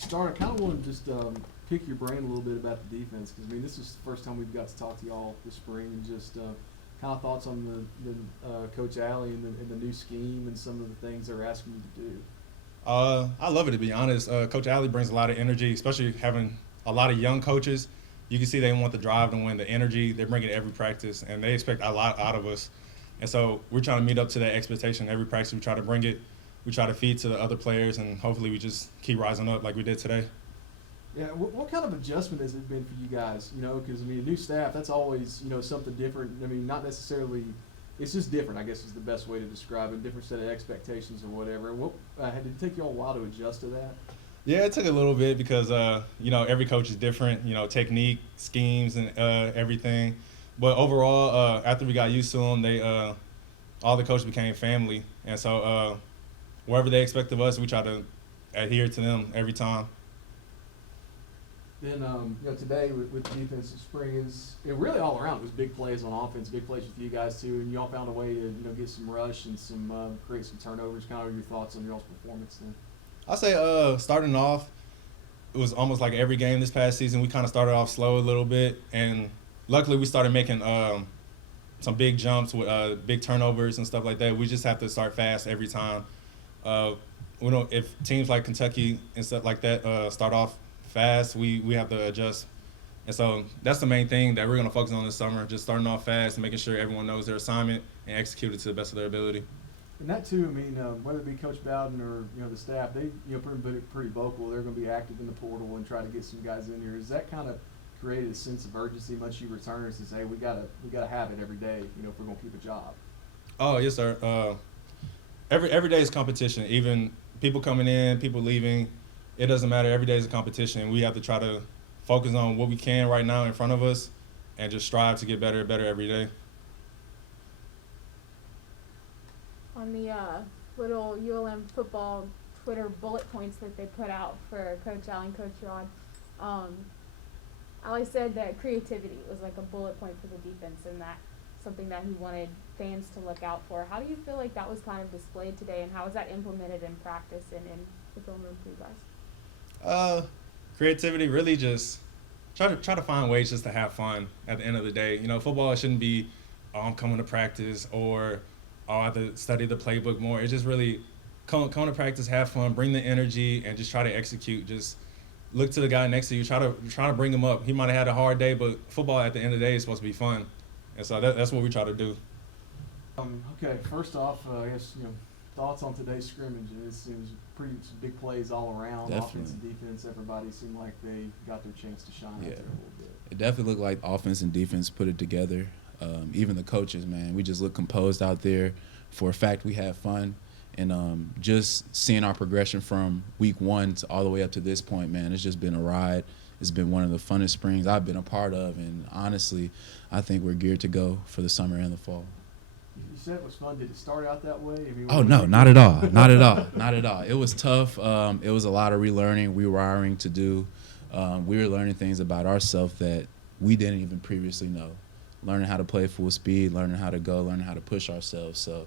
start, I kind of want to just pick your brain a little bit about the defense because, I mean, this is the first time we've got to talk to y'all this spring and just kind of thoughts on the Coach Alley and the new scheme and some of the things they're asking you to do. I love it, to be honest. Coach Alley brings a lot of energy, especially having a lot of young coaches. You can see they want the drive to win, the energy. They bring it every practice, and they expect a lot out of us. And so we're trying to meet up to that expectation every practice. We try to bring it. We try to feed to the other players, and hopefully we just keep rising up like we did today. Yeah, what kind of adjustment has it been for you guys? You know, because, I mean, a new staff, that's always, you know, something different. I mean, not necessarily – it's just different, I guess is the best way to describe it, different set of expectations or whatever. Did it take you all a while to adjust to that? Yeah, it took a little bit because, you know, every coach is different, you know, technique, schemes, and everything. But overall, after we got used to them, all the coaches became family. And so whatever they expect of us, we try to adhere to them every time. Then, you know, today with the defensive spring it really all around. It was big plays on offense, big plays with you guys too, and y'all found a way to, you know, get some rush and some create some turnovers. Kind of your thoughts on y'all's performance then? I say starting off, it was almost like every game this past season. We kind of started off slow a little bit, and luckily we started making some big jumps with big turnovers and stuff like that. We just have to start fast every time. If teams like Kentucky and stuff like that start off fast, we have to adjust. And so that's the main thing that we're going to focus on this summer, just starting off fast and making sure everyone knows their assignment and execute it to the best of their ability. And that too, I mean, whether it be Coach Bowden or, you know, the staff, they, you know, pretty vocal. They're going to be active in the portal and try to get some guys in here. Is that kind of created a sense of urgency once you returners to say we gotta have it every day, you know, if we're going to keep a job? Oh yes, sir. Every day is competition. Even people coming in, people leaving, it doesn't matter. Every day is a competition. We have to try to focus on what we can right now in front of us, and just strive to get better and better every day. On the little ULM football Twitter bullet points that they put out for Coach Allen and Coach Rod, Ali said that creativity was like a bullet point for the defense and that something that he wanted fans to look out for. How do you feel like that was kind of displayed today, and how was that implemented in practice and in the film room for you guys? Creativity, really just try to find ways just to have fun at the end of the day. You know, football shouldn't be, oh, I'm coming to practice, or oh, I have to study the playbook more. It's just really come to practice, have fun, bring the energy, and just try to execute. Just look to the guy next to you, try to bring him up. He might have had a hard day, but football at the end of the day is supposed to be fun, and so that's what we try to do. Okay, first off, I guess, you know, thoughts on today's scrimmage. It was some big plays all around. Definitely. Offense and defense, everybody seemed like they got their chance to shine out there a little bit. It definitely looked like offense and defense put it together. Even the coaches, man, we just looked composed out there. For a fact, we had fun. And just seeing our progression from week one to all the way up to this point, man, it's just been a ride. It's been one of the funnest springs I've been a part of. And honestly, I think we're geared to go for the summer and the fall. You said it was fun. Did it start out that way? I mean, Oh, no, not at all. Not at all. Not at all. It was tough. It was a lot of relearning, rewiring to do. We were learning things about ourselves that we didn't even previously know. Learning how to play full speed, learning how to go, learning how to push ourselves. So,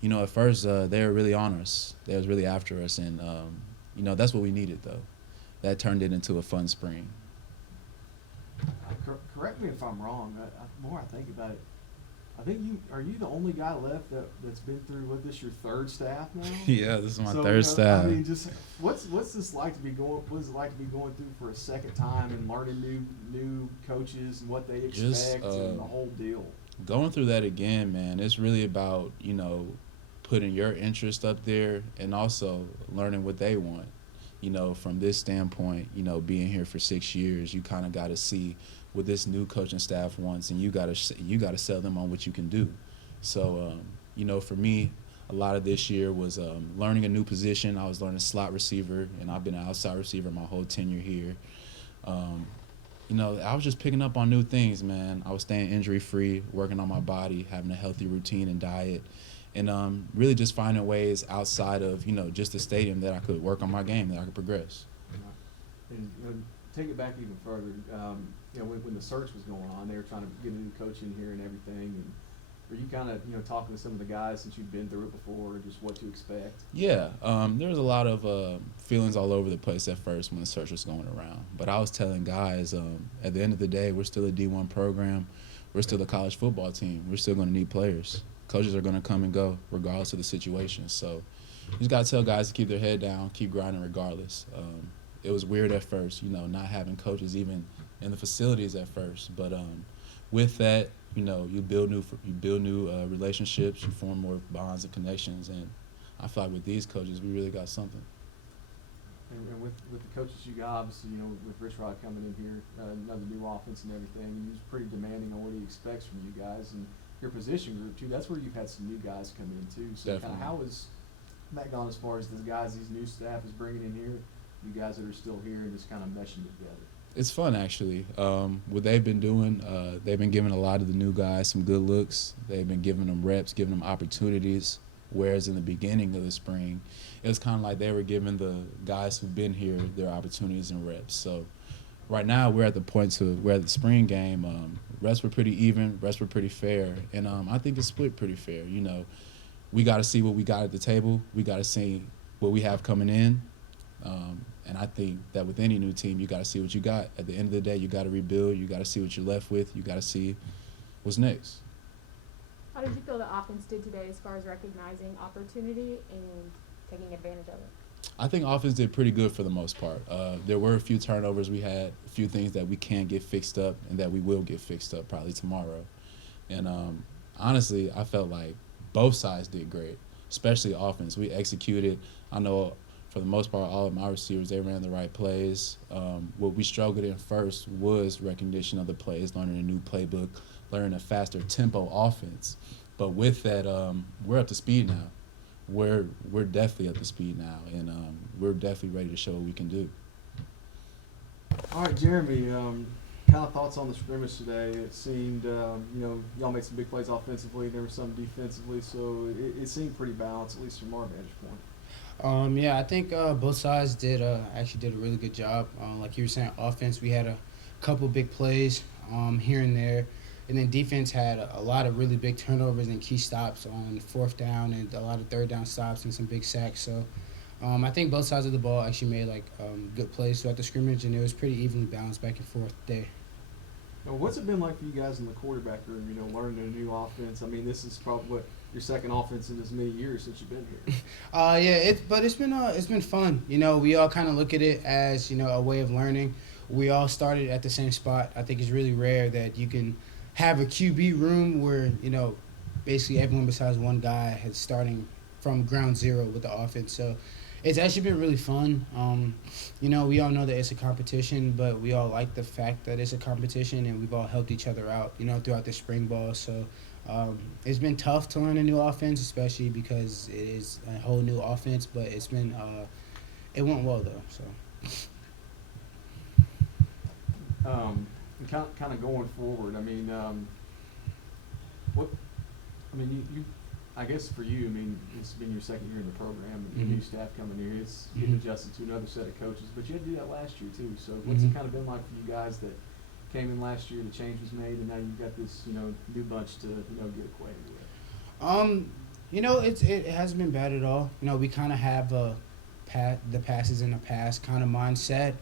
you know, at first they were really on us. They was really after us. And, you know, that's what we needed, though. That turned it into a fun spring. Correct me if I'm wrong. The more I think about it, I think are you the only guy left that's been through this your third staff now? Yeah, this is my So, third staff. I mean, just what's this like to be going? What is it like to be going through for a second time and learning new coaches and what they expect and the whole deal? Going through that again, man, it's really about, you know, putting your interest up there and also learning what they want. You know, from this standpoint, you know, being here for 6 years, you kind of got to see what this new coaching staff wants, and you got to sell them on what you can do. So, you know, for me, a lot of this year was learning a new position. I was learning slot receiver, and I've been an outside receiver my whole tenure here. You know, I was just picking up on new things, man. I was staying injury-free, working on my body, having a healthy routine and diet, and really just finding ways outside of, you know, just the stadium that I could work on my game, that I could progress. And you know, take it back even further. You know, when the search was going on, they were trying to get a new coach in here and everything. And were you kind of, talking to some of the guys since you've been through it before, just what to expect? Yeah, there was a lot of feelings all over the place at first when the search was going around. But I was telling guys, at the end of the day, we're still a D1 program. We're still a college football team. We're still going to need players. Coaches are going to come and go regardless of the situation. So you just got to tell guys to keep their head down, keep grinding regardless. It was weird at first, not having coaches even in the facilities at first. But with that, you build new relationships, you form more bonds and connections, and I feel like with these coaches, we really got something. And with the coaches you got, obviously, with Rich Rod coming in here, another new offense and everything, and he's pretty demanding on what he expects from you guys and your position group too. That's where you've had some new guys come in too. So kind of how has that gone as far as the guys these new staff is bringing in here, you guys that are still here, and just kind of meshing together? It's fun, actually. What they've been doing, they've been giving a lot of the new guys some good looks. They've been giving them reps, giving them opportunities, whereas in the beginning of the spring, it was kind of like they were giving the guys who've been here their opportunities and reps. So right now we're at the point where at the spring game, reps were pretty even, reps were pretty fair, and I think it's split pretty fair. We got to see what we got at the table. We got to see what we have coming in. And I think that with any new team, you got to see what you got. At the end of the day, you got to rebuild. You got to see what you're left with. You got to see what's next. How did you feel the offense did today as far as recognizing opportunity and taking advantage of it? I think offense did pretty good for the most part. There were a few turnovers we had, a few things that we can get fixed up and that we will get fixed up probably tomorrow. And honestly, I felt like both sides did great, especially offense. We executed. I know for the most part, all of my receivers, they ran the right plays. What we struggled in first was recognition of the plays, learning a new playbook, learning a faster tempo offense. But with that, we're up to speed now. We're definitely up to speed now, and we're definitely ready to show what we can do. All right, Jeremy, kind of thoughts on the scrimmage today. It seemed, y'all made some big plays offensively. There were some defensively, so it seemed pretty balanced, at least from our vantage point. Yeah, I think both sides actually did a really good job. Like you were saying, offense, we had a couple big plays here and there. And then defense had a lot of really big turnovers and key stops on fourth down and a lot of third down stops and some big sacks. So I think both sides of the ball actually made good plays throughout the scrimmage, and it was pretty evenly balanced back and forth today. Now, what's it been like for you guys in the quarterback room, learning a new offense? I mean, this is probably your second offense in as many years since you've been here. But it's been fun. We all kind of look at it as, a way of learning. We all started at the same spot. I think it's really rare that you can have a QB room where, basically everyone besides one guy is starting from ground zero with the offense. So it's actually been really fun. We all know that it's a competition, but we all like the fact that it's a competition, and we've all helped each other out, throughout the spring ball. So it's been tough to learn a new offense, especially because it is a whole new offense, but it's been it went well though. So kind of going forward, I mean, you I guess for you, it's been your second year in the program, and new staff coming here. It's getting adjusted to another set of coaches, but you had to do that last year too. So what's it kind of been like for you guys that came in last year, the change was made, and now you've got this, new bunch to, get acquainted with? It hasn't been bad at all. We kind of have the passes in the past kind of mindset.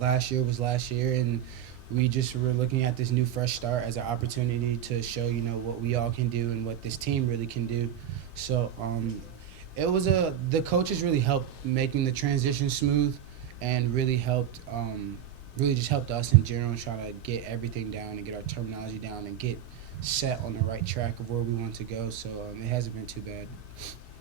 Last year was last year, and we just were looking at this new fresh start as an opportunity to show, what we all can do and what this team really can do. So it was the coaches really helped making the transition smooth, and really helped really just helped us in general try to get everything down and get our terminology down and get set on the right track of where we want to go. So it hasn't been too bad.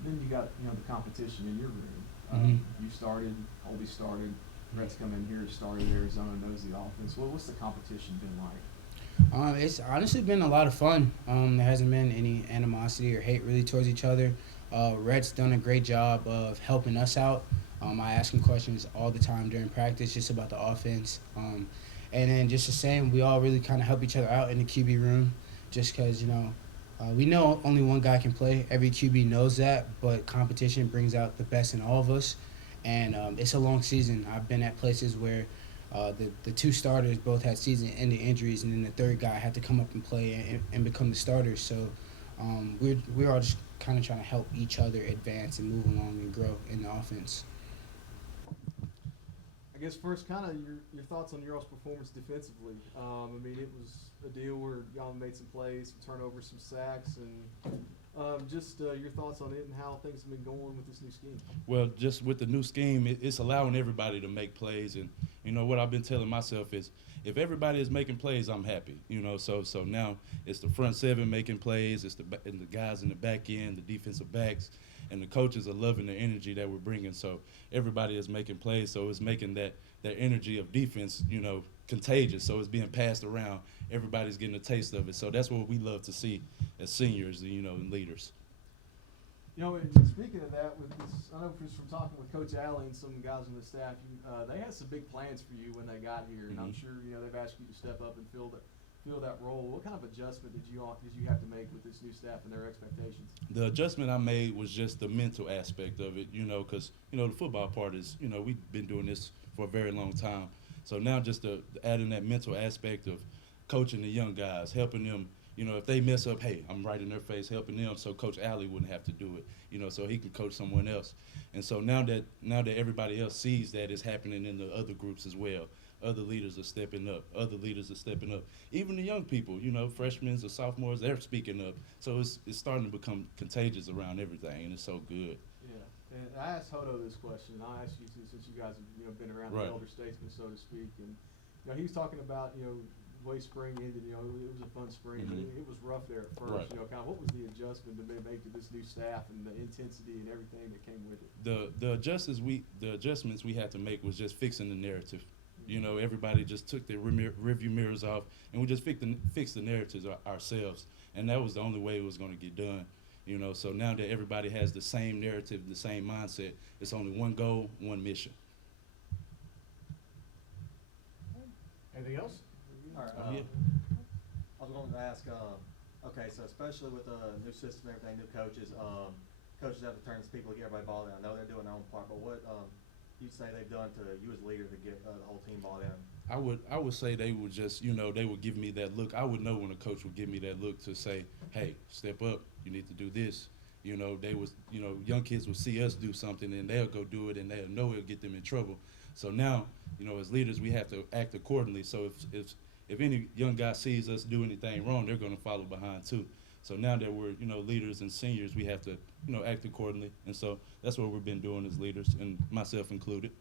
Then you got, the competition in your room. You started, Colby started, Brett's come in here, started Arizona, knows the offense. What's the competition been like? It's honestly been a lot of fun. There hasn't been any animosity or hate really towards each other. Rhett's done a great job of helping us out. I ask him questions all the time during practice just about the offense. And then just the same, we all really kind of help each other out in the QB room just because, we know only one guy can play. Every QB knows that, but competition brings out the best in all of us. And it's a long season. I've been at places where The two starters both had season-ending injuries, and then the third guy had to come up and play and become the starter. So we're all just kind of trying to help each other advance and move along and grow in the offense. I guess first, kind of your thoughts on your all's performance defensively. I mean, it was a deal where y'all made some plays, some turnovers, some sacks, and just your thoughts on it and how things have been going with this new scheme. Well, just with the new scheme, it's allowing everybody to make plays, and you know what I've been telling myself is, if everybody is making plays, I'm happy. You know, so now it's the front seven making plays, it's and the guys in the back end, the defensive backs, and the coaches are loving the energy that we're bringing. So everybody is making plays, so it's making that energy of defense, you know, contagious. So it's being passed around. Everybody's getting a taste of it. So that's what we love to see as seniors, you know, and leaders. You know, and speaking of that, with this, I know just from talking with Coach Alley and some of the guys on the staff, they had some big plans for you when they got here, and I'm sure they've asked you to step up and fill that role. What kind of adjustment did you have to make with this new staff and their expectations? The adjustment I made was just the mental aspect of it, you know, because the football part is, we've been doing this for a very long time. So now just adding that mental aspect of coaching the young guys, helping them. If they mess up, hey, I'm right in their face helping them, so Coach Alley wouldn't have to do it, so he can coach someone else. And so now that everybody else sees that it's happening in the other groups as well, other leaders are stepping up, Even the young people, freshmen or sophomores, they're speaking up. So it's starting to become contagious around everything, and it's so good. Yeah, and I asked Hodo this question. I asked you too, since you guys have been around Right. the elder statesman, so to speak, and he was talking about the way spring ended. It was a fun spring, but it was rough there at first. Right. Kind of what was the adjustment to make to this new staff and the intensity and everything that came with it? The adjustments we had to make was just fixing the narrative. Everybody just took their rearview mirrors off, and we just fixed the narratives ourselves, and that was the only way it was going to get done. So now that everybody has the same narrative, the same mindset, it's only one goal, one mission. Anything else? All right. Yeah. I was going to ask, okay, so especially with the new system and everything, new coaches, coaches have to turn to people to get everybody ball down. I know they're doing their own part, but what you'd say they've done to you as leader to get the whole team ball down? I would say they would just, they would give me that look. I would know when a coach would give me that look to say, hey, step up, you need to do this. They was, young kids will see us do something and they'll go do it and they'll know it'll get them in trouble. So now, as leaders, we have to act accordingly. So if any young guy sees us do anything wrong, they're going to follow behind too. So now that we're, leaders and seniors, we have to, act accordingly. And so that's what we've been doing as leaders, and myself included.